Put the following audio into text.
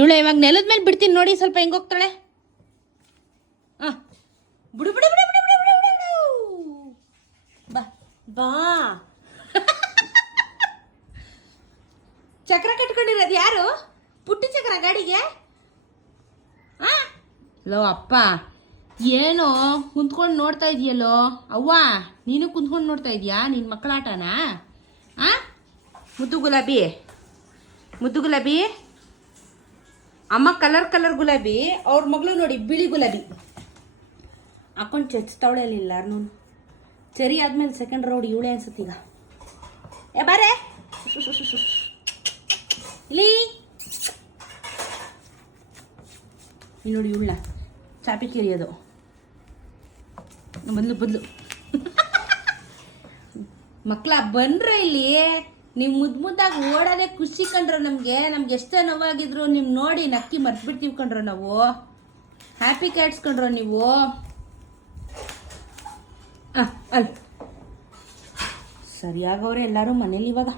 ಇವಳು ಇವಾಗ ನೆಲದ ಮೇಲೆ ಬಿಡ್ತೀನಿ ನೋಡಿ, ಸ್ವಲ್ಪ ಹೆಂಗೆ ಹೋಗ್ತಾಳೆ. ಹಾಂ, ಬಿಡು ಬಿಡು ಬಿಡು ಬಿಡು ಬಿಡು ಬಿಡು ಬಿಡು. ಬಾ ಬಾ. ಚಕ್ರ ಕಟ್ಕೊಂಡಿರೋದು ಯಾರು? ಪುಟ್ಟಿ ಚಕ್ರ ಗಾಡಿಗೆ. ಹಾಂ ಲೋ ಅಪ್ಪ, ಏನೋ ಕುಂತ್ಕೊಂಡು ನೋಡ್ತಾ ಇದೆಯಲ್ಲೋ ಅವ್ವ, ನೀನು ಕುಂತ್ಕೊಂಡು ನೋಡ್ತಾ ಇದೀಯಾ ನಿನ್ನ ಮಕ್ಕಳ ಆಟನ? ಆ ಮುದ್ದು ಗುಲಾಬಿ, ಮುದ್ದು ಗುಲಾಬಿ, ಅಮ್ಮ ಕಲರ್ ಕಲರ್ ಗುಲಾಬಿ, ಅವ್ರ ಮಗಳು ನೋಡಿ ಬಿಳಿ ಗುಲಾಬಿ ಹಾಕೊಂಡು ಚಚ್ತಾವಳೆ ಅಲ್ಲಿ ಎಲ್ಲಾರು. ಸರಿ ಆದ್ಮೇಲೆ ಸೆಕೆಂಡ್ ರೌಂಡ್ ಇವಳೆ ಅನ್ಸತ್ತೀಗ. ಏ ಬಾರೆ ಇಲ್ಲಿ ನೋಡಿ ಇವಳ ಚಾಪಿ ಕಿರಿಯೋದು ಬದಲು ಬದಲು. ಮಕ್ಕಳ ಬಂದ್ರೆ ಇಲ್ಲಿ ನೀವು ಮುದ್ದಾಗಿ ಓಡೋದೇ ಖುಷಿ ಕಂಡ್ರೆ ನಮ್ಗೆ ಎಷ್ಟೇ ನೋವಾಗಿದ್ರು ನಿಮ್ ನೋಡಿ ನಕ್ಕಿ ಮರ್ತ್ಬಿಡ್ತೀವಿ ಕಂಡ್ರು ನಾವು. ಹ್ಯಾಪಿ ಕ್ಯಾಟ್ಸ್ ಕಂಡ್ರು ನೀವು. ಅಲ್ಲಿ ಸರಿಯಾಗವ್ರೆ ಎಲ್ಲರೂ ಮನೇಲಿ ಇವಾಗ.